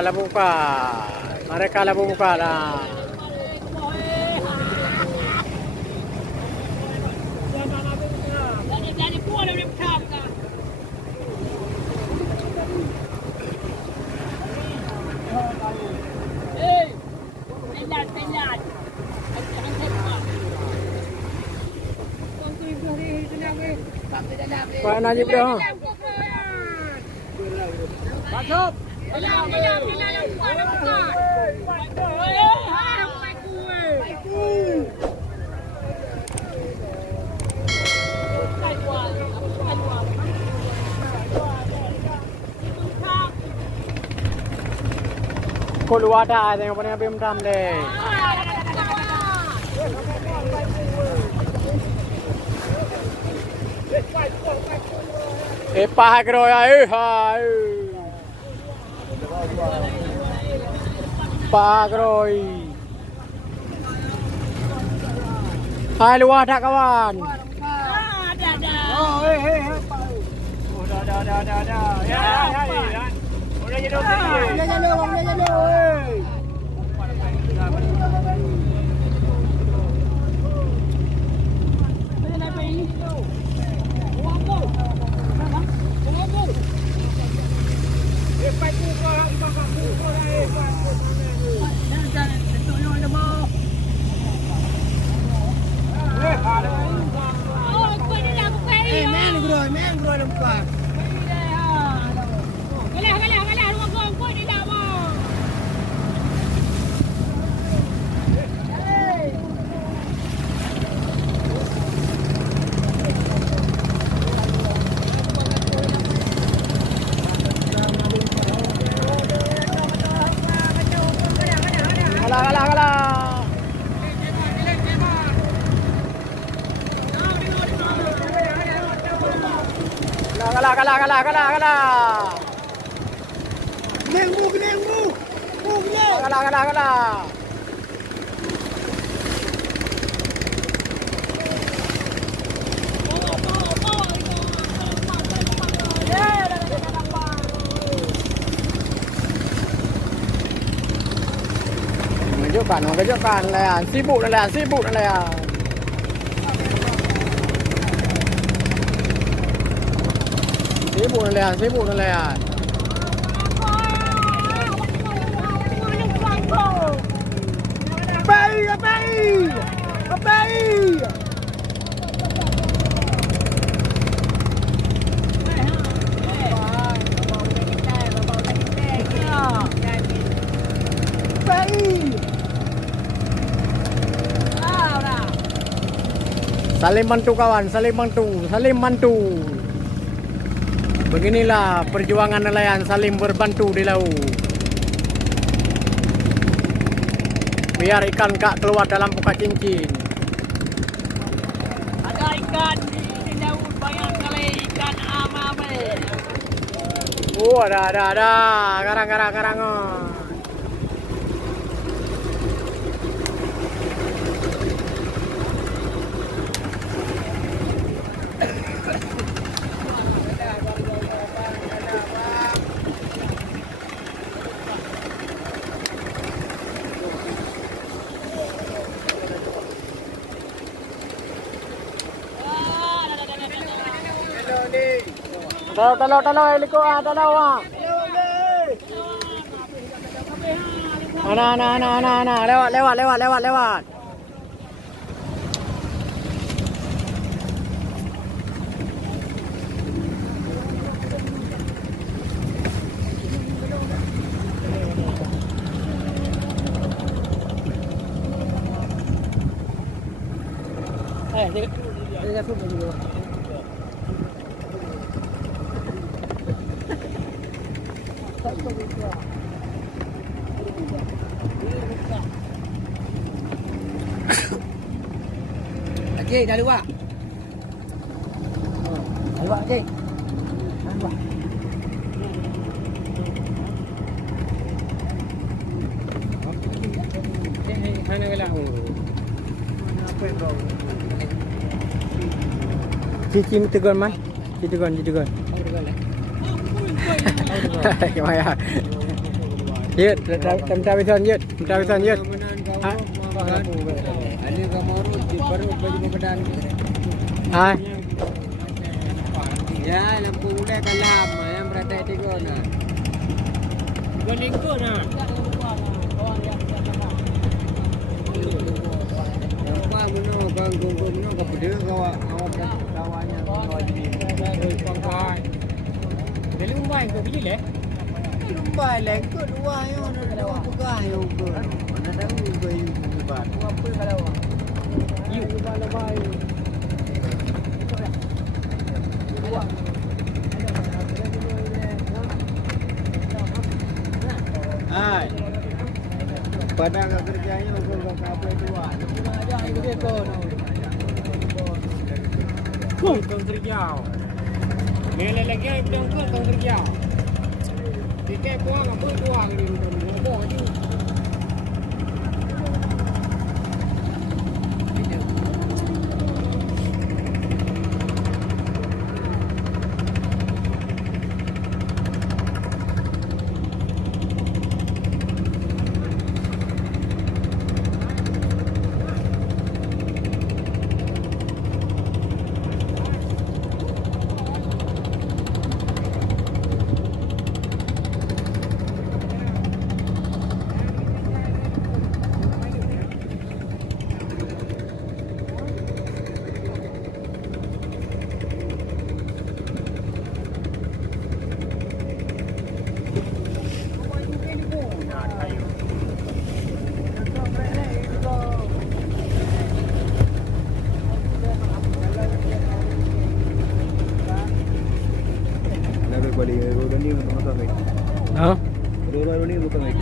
Labo buka. Mereka labo buka lah. Pak Najib dah. Masuk. Kau luar dah, tengok apa yang bim deh. Pahak roya, hai. Pahak roy. Hai luar dah kawan. Oh, oh, dah. Ya. Udah jadi Kalah. Keneng. Kalah. Menunjukkan lah. Sibuk lah. Sibuk lah. Abai. Saling bantu kawan, saling bantu. Beginilah perjuangan nelayan, saling berbantu di laut. Biar ikan kak keluar dalam buka cincin. Ada ikan di laut, banyak kali ikan amame. Oh, ada. Karang. Talo heliko talo Ana lewat. dia tu dulu. Cik, dah luar. Dah luar, cik. Dah luar. Mana gelang? Apa yang kau? Cici tegon mai. Cici tegon. Kemana? Yut, minta pisan yut. Ha? Ani kamu urut di perut baju badan. Ha? Ya, lampu udah kalam, yang berada di sana. Golengko nah. Apa meno bang gonggo meno ke pedih kawa kawannya kawan di Pangkai. Dari umbai kau pergi leh. rumah lain ke dua yang ada buka yang ke. Mana tahu ke buat. Apa kalau? You kalau baik. Hai. Pada kerjanya ukur apa dua. Ada itu dia kau. Kong kerja. Mele lagi yang kau kerja. Tiket buang apa buang di rumah ni. Ha? Baru ni bukan lagi.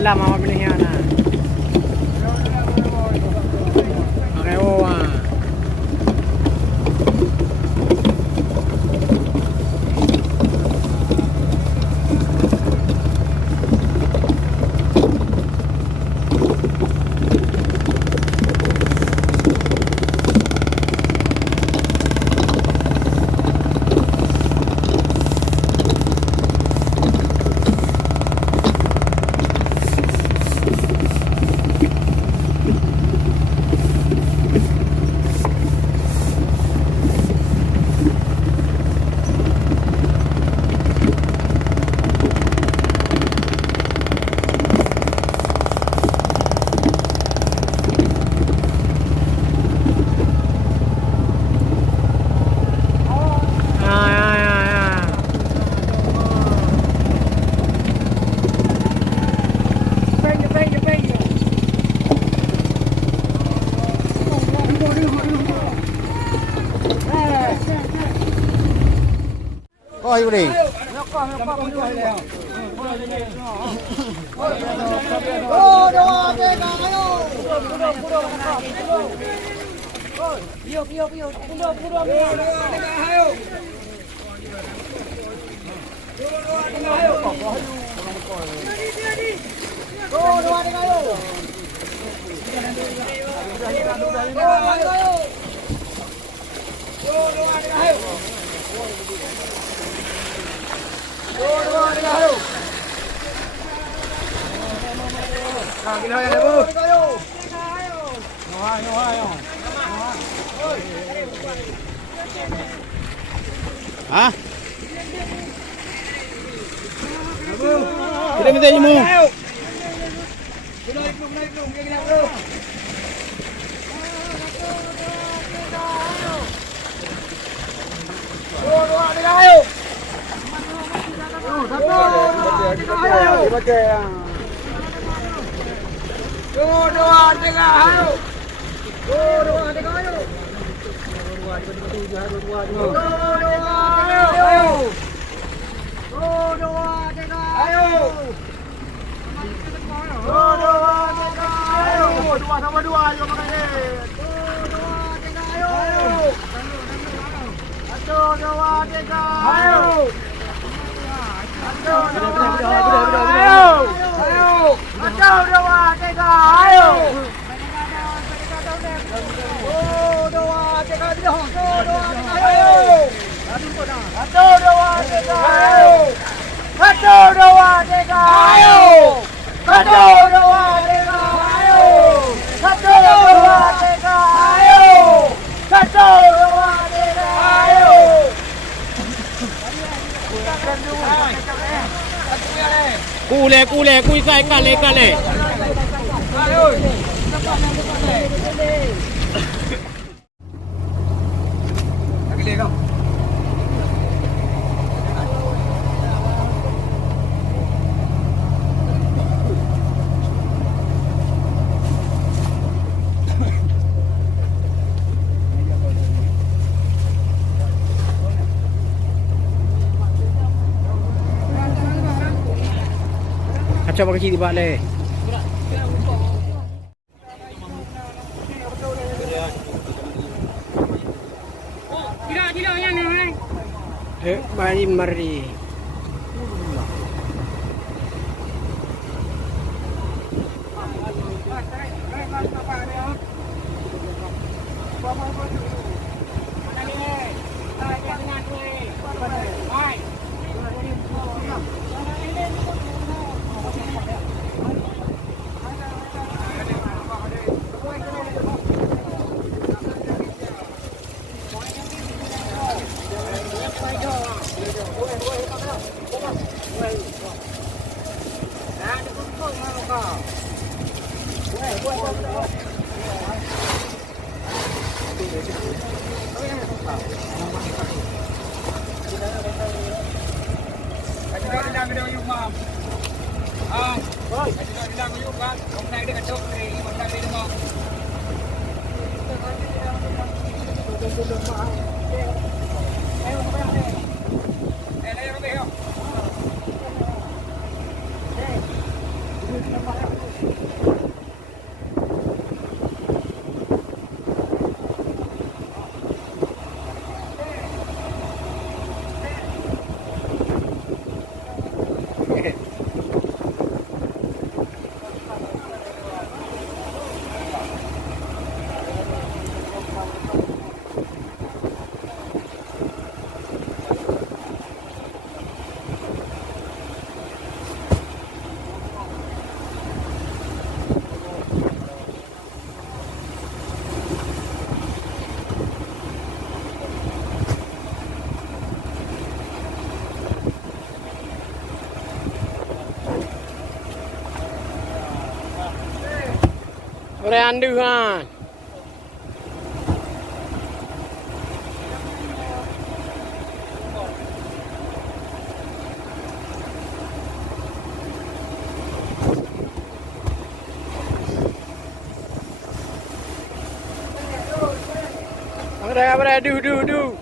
Dalam awak pilih yang mana? Pakai owa. อยู่ดิ Ô đồ cái cái Hah? Tidak minta ilmu. Cu sai cale. Kacau pakai ciri balik. Tidak yang ni. Mari. Boleh andu ha. Apa dah, du.